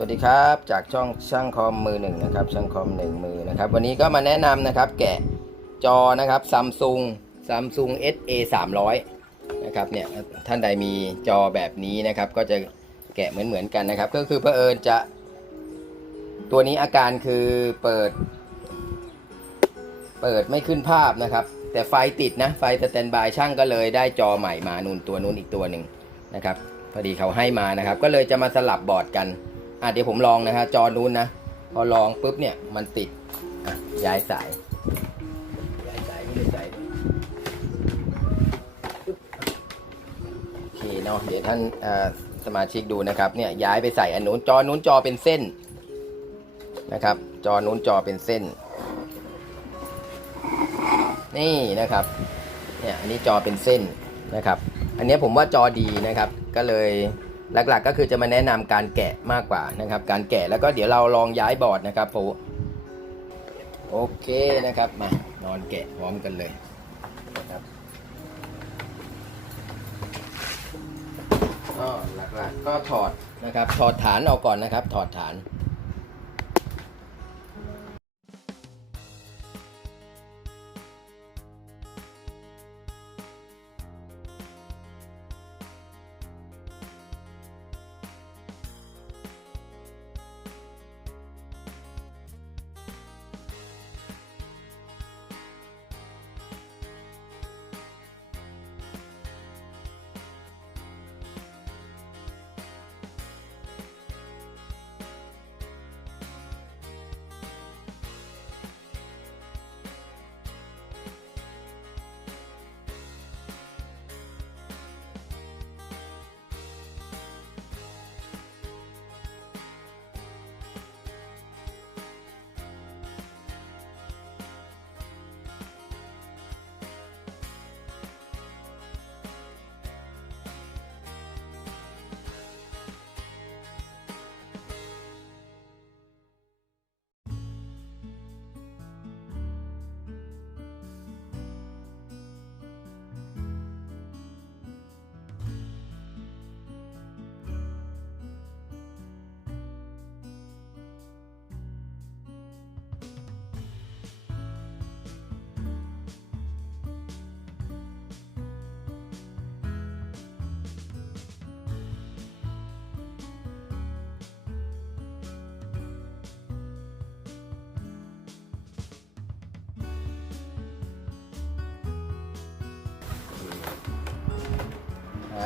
วัสดีครับจากช่องช่างคอมมือหนึ่งนะครับช่างคอมหนึ่งมือนะครับวันนี้ก็มาแนะนำนะครับแกะจอนะครับซัมซุงซัมซุง SA 300นะครับเนี่ยท่านใดมีจอแบบนี้นะครับก็จะแกะเหมือนเหมือนกันนะครับก็คือเผอิญจะ ตัวนี้อาการคือเปิด เปิดไม่ขึ้นภาพนะครับ แต่ไฟติดนะไฟสแตนบายช่างก็เลยได้จอใหม่มานูนตัวนู้นอีกตัวหนึ่งนะครับพอดีเขาให้มานะครับ ก็เลยจะมาสลับบอร์ดกัน อะเดี๋ยวผมลองนะฮะจอนู้นนะ พอลองปุ๊บเนี่ยมันติดอะย้ายสายย้ายสายไม่ได้สายโอเคเนาะเดี๋ยวท่านอ่อสมาชิกดูนะครับเนี่ยย้ายไปใส่อันนู้นจอนู้นจอเป็นเส้นนะครับ จอนู้นจอเป็นเส้น นี่นะครับเนี่ยอันนี้จอเป็นเส้นนะครับ อันนี้ผมว่าจอดีนะครับก็เลย หลักๆก็คือจะมาแนะนำการแกะมากกว่านะครับ การแกะแล้วก็เดี๋ยวเราลองย้ายบอร์ดนะครับผมโอเคนะครับมานอนแกะพร้อมกันเลยนะครับก็หลักๆก็ถอดนะครับ ถอดฐานออกก่อนนะครับ ถอดฐาน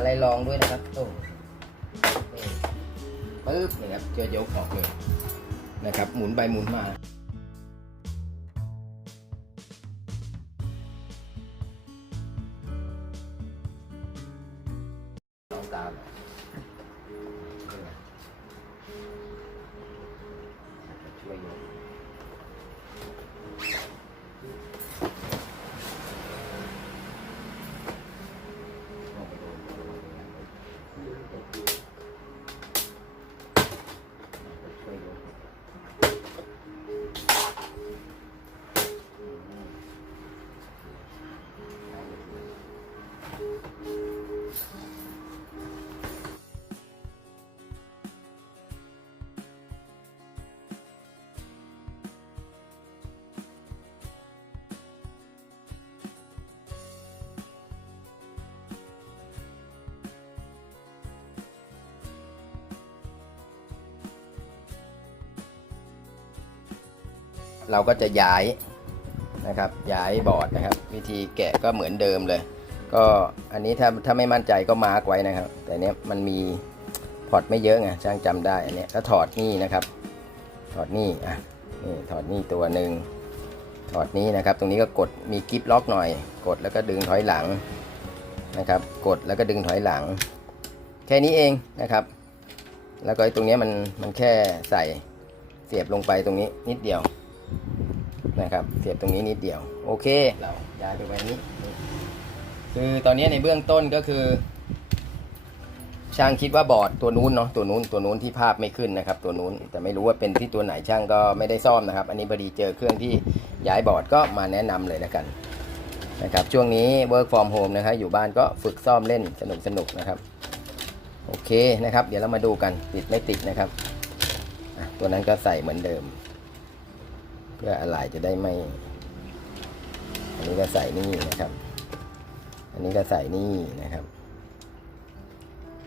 อะไรลองด้วยนะครับโอ้ปึ๊บนะครับจะยกออกเลยนะครับ หมุนไปหมุนมาลองตาม เราก็จะย้ายนะครับย้ายบอร์ดนะครับ วิธีแกะก็เหมือนเดิมเลย ก็อันนี้ถ้าถ้าไม่มั่นใจก็มาร์กไว้นะครับ แต่เนี้ยมันมีพอร์ตไม่เยอะไงช่างจำได้อันเนี้ยก็ถอดนี่นะครับ ถอดนี่อะนี่ถอดนี่ตัวหนึ่งถอดนี้นะครับ ตรงนี้ก็กดมีกิฟล็อกหน่อย กดแล้วก็ดึงถอยหลังนะครับ กดแล้วก็ดึงถอยหลัง แค่นี้เองนะครับ แล้วก็ตรงนี้มันมันแค่ใส่เสียบลงไปตรงนี้นิดเดียว นะครับ เสียบตรงนี้นิดเดียว โอเค เราย้ายไปไว้นี้ คือตอนนี้ในเบื้องต้นก็คือ ช่างคิดว่าบอร์ดตัวนู้นเนาะ ตัวนู้น ตัวนู้นที่ภาพไม่ขึ้นนะครับ ตัวนู้น แต่ไม่รู้ว่าเป็นที่ตัวไหนช่างก็ไม่ได้ซ่อมนะครับ อันนี้พอดีเจอเครื่องที่ย้ายบอร์ดก็มาแนะนำเลยแล้วกัน นะครับ ช่วงนี้ work from home นะครับ อยู่บ้านก็ฝึกซ่อมเล่นสนุกสนุกนะครับ โอเคนะครับ เดี๋ยวเรามาดูกันติดไม่ติดนะครับ ตัวนั้นก็ใส่เหมือนเดิม พื่ออะไรจะได้ไม่ อันนี้ก็ใส่นี่นะครับ อันนี้ก็ใส่นี่นะครับ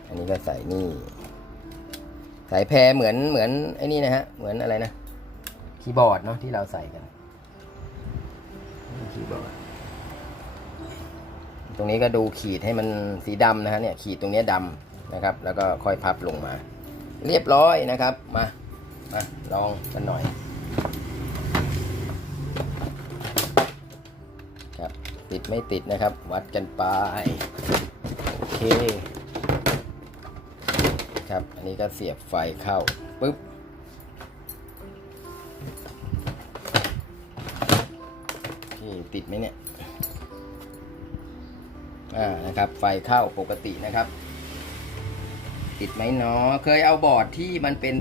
อันนี้ก็ใส่นี่ สายแพรเหมือนเหมือนไอ้นี่นะฮะ เหมือนอะไรนะ คีย์บอร์ดเนาะที่เราใส่กัน คีย์บอร์ด ตรงนี้ก็ดูขีดให้มันสีดำนะฮะเนี่ย ขีดตรงนี้ดำนะครับ แล้วก็ค่อยพับลงมา เรียบร้อยนะครับ มา มาลองกันหน่อย ติดไม่ติดนะครับ วัดกันไป โอเค ครับ อันนี้ก็เสียบไฟเข้าปุ๊บนี่ติดไหมเนี่ย อ่า นะครับ ไฟเข้าปกตินะครับ ติดไหมเนาะ เคยเอาบอร์ดที่มันเป็น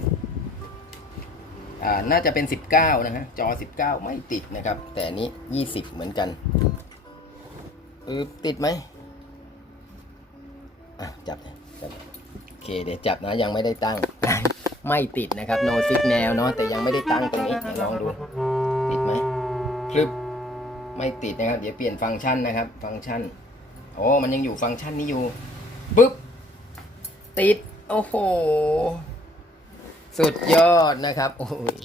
อ่า น่าจะเป็น 19 นะฮะ จอ 19 ไม่ติดนะครับ แต่นี้ 20 เหมือนกัน เออติดไหมอะจับเลยจับโอเคเดี๋ยวจับนะยังไม่ได้ตั้ง ไม่ติดนะครับ no signal เนาะแต่ยังไม่ได้ตั้งตรงนี้เดี๋ยวลองดู ติดไหมคลึบไม่ติดนะครับ เดี๋ยวเปลี่ยนฟังก์ชันนะครับ ฟังก์ชันโอ้มันยังอยู่ฟังก์ชันนี้อยู่ปึ๊บติด โอ้โห สุดยอดนะครับโอ้ย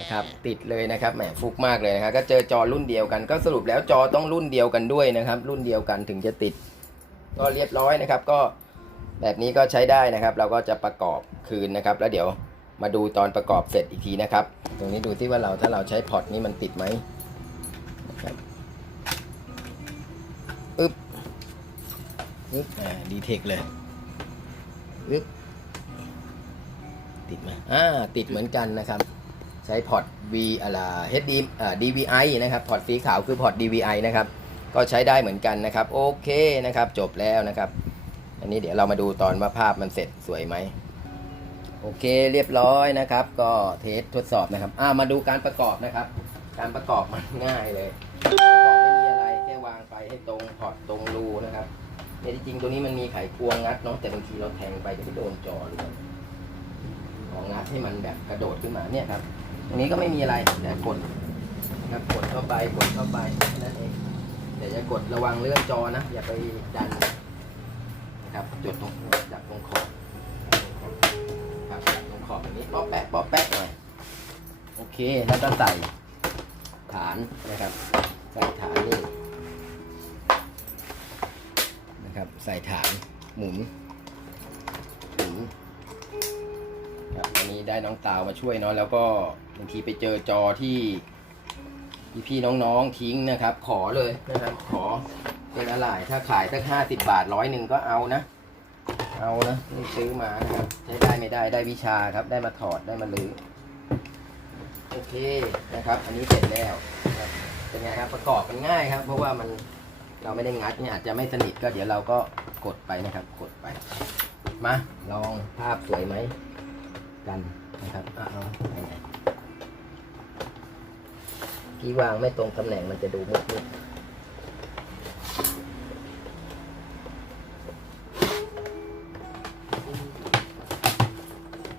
นะครับติดเลยนะครับแหมฟุกมากเลยนะครับก็เจอจอรุ่นเดียวกัน ก็สรุปแล้วจอต้องรุ่นเดียวกันด้วยนะครับ รุ่นเดียวกันถึงจะติด ก็เรียบร้อยนะครับ ก็แบบนี้ก็ใช้ได้นะครับ เราก็จะประกอบคืนนะครับ แล้วเดี๋ยวมาดูตอนประกอบเสร็จอีกทีนะครับ ตรงนี้ดูที่ว่าเราถ้าเราใช้พอร์ตนี้มันติดไหมนะครับอึ๊บอึ๊บอ่าดีเทคเลยอึ๊บติดไหมอ่าติดเหมือนกันนะครับ ใช้พอร์ต V อะไร HD อ่า DVI นะครับ พอร์ตสีขาวคือพอร์ต DVI นะครับ ก็ใช้ได้เหมือนกันนะครับ โอเคนะครับ จบแล้วนะครับ อันนี้เดี๋ยวเรามาดูตอนว่าภาพมันเสร็จสวยไหม โอเคเรียบร้อยนะครับ ก็เทสทดสอบนะครับอ่ามาดูการประกอบนะครับ การประกอบมันง่ายเลย ประกอบไม่มีอะไรแค่วางไปให้ตรงพอร์ตตรงรูนะครับแต่จริงๆตัวนี้มันมีไขควงงัดเนาะแต่บางทีเราแทงไปจะไปโดนจอหรือเปล่าของงัดให้มันแบบกระโดดขึ้นมาเนี่ยครับ ตรงนี้ก็ไม่มีอะไรแต่กดนะครับกดเข้าไปกดเข้าไปนั่นเองแต่อย่ากดระวังเลื่อนจอนะ อย่าไปดันนะครับจุดตรงจับตรงขอบครับตรงขอบแบบนี้ป๊อปแป๊ะป๊อปแป๊ะหน่อยโอเคแล้วก็ใส่ฐานนะครับ ใส่ฐานนี่นะครับ ใส่ฐานหมุนหมุนครับอันนี้ได้น้องตาวมาช่วยเนาะแล้วก็ บางทีไปเจอจอที่พี่ๆน้องๆทิ้งนะครับ ขอเลยนะครับ ขอเป็นอะไรถ้าขายสักห้าสิบบาทร้อยหนึ่งก็เอานะ เอานะนี่ซื้อมานะครับ ใช้ได้ไม่ได้ได้วิชาครับ ได้มาถอดได้มาลื้อโอเคนะครับ อันนี้เสร็จแล้วเป็นไงครับประกอบมันง่ายครับ เพราะว่ามันเราไม่ได้งัดเนี่ยอาจจะไม่สนิทก็เดี๋ยวเราก็กดไปนะครับ กดไป มาลองภาพสวยไหมกันนะครับอะเอาไหนไหน ที่วางไม่ตรงตำแหน่งมันจะดูมืดๆ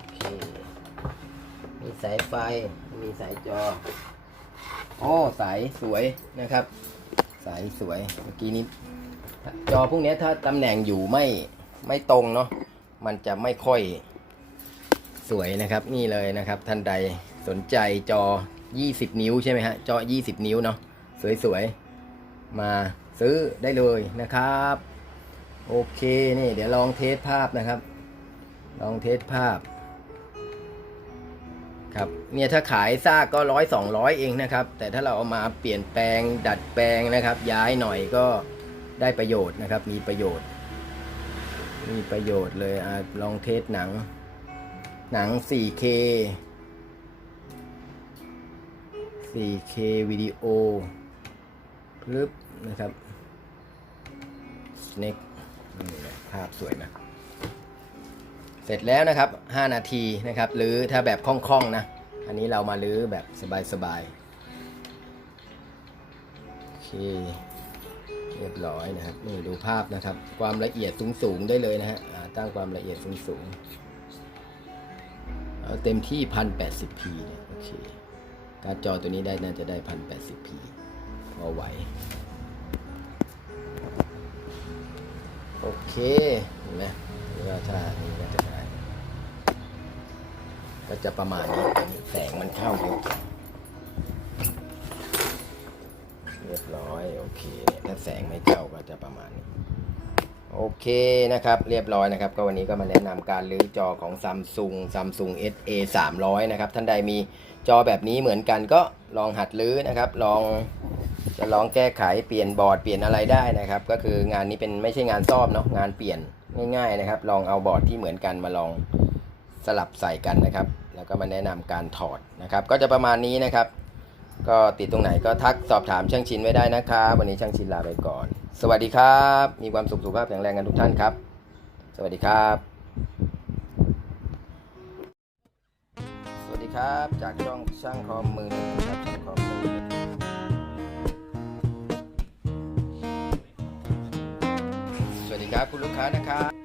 โอเคมีสายไฟ มีสายจอ โอ้ สายสวยนะครับ สายสวย เมื่อกี้นี้ จอพวกนี้ถ้าตำแหน่งอยู่ไม่ไม่ตรงเนาะ มันจะไม่ค่อยสวยนะครับ นี่เลยนะครับ ท่านใดสนใจจอ 20 นิ้วใช่ไหมฮะจอ 20 นิ้วเนาะสวยๆ มาซื้อได้เลยนะครับ โอเคนี่เดี๋ยวลองเทสภาพนะครับ ลองเทสภาพ ครับเนี่ยถ้าขายซากก็ร้อยสองร้อยเองนะครับ แต่ถ้าเราเอามาเปลี่ยนแปลงดัดแปลงนะครับ ย้ายหน่อยก็ได้ประโยชน์นะครับ มีประโยชน์ มีประโยชน์เลยอลองเทสหนังหนัง 4K 4K วิดีโอพลึบนะครับ Snake นี่นะภาพสวยนะ เสร็จแล้วนะครับ 5 นาทีนะครับ หรือถ้าแบบคล่องๆนะ อันนี้เรามาลื้อแบบสบายๆ โอเค เรียบร้อยนะครับ นี่ดูภาพนะครับ ความละเอียดสูงๆ ได้เลยนะฮะตั้งความละเอียดสูงๆ เอาเต็มที่พันแปดสิบพีเนี่ย โอเค การ์ดจอตัวนี้ได้น่าจะได้พันแปดสิบพีพอไหว โอเคเห็นไหมหรือว่าถ้านี่ก็จะได้ ก็จะประมาณนี้อันนี้แสงมันเข้าเยอะเรียบร้อย โอเคเนี่ยถ้าแสงไม่เข้าก็จะประมาณนี้ โอเคนะครับ เรียบร้อยนะครับ ก็วันนี้ก็มาแนะนำการรื้อจอของ Samsung Samsung SA 300 นะครับ ท่านใดมีจอแบบนี้เหมือนกันก็ลองหัดรื้อนะครับ ลองจะลองแก้ไขเปลี่ยนบอร์ดเปลี่ยนอะไรได้นะครับ ก็คืองานนี้เป็นไม่ใช่งานซ่อมเนาะงานเปลี่ยนง่าย ๆนะครับ ลองเอาบอร์ดที่เหมือนกันมาลองสลับใส่กันนะครับ แล้วก็มาแนะนำการถอดนะครับ ก็จะประมาณนี้นะครับ ก็ติดตรงไหนก็ทักสอบถามช่างชินไว้ได้นะครับ วันนี้ช่างชินลาไปก่อน สวัสดีครับ มีความสุขสุขภาพแข็งแรงกันทุกท่านครับ สวัสดีครับ สวัสดีครับ จากช่องช่างคอมมือหนึ่งครับช่างคอมมือหนึ่งสวัสดีครับคุณลูกค้านะครับ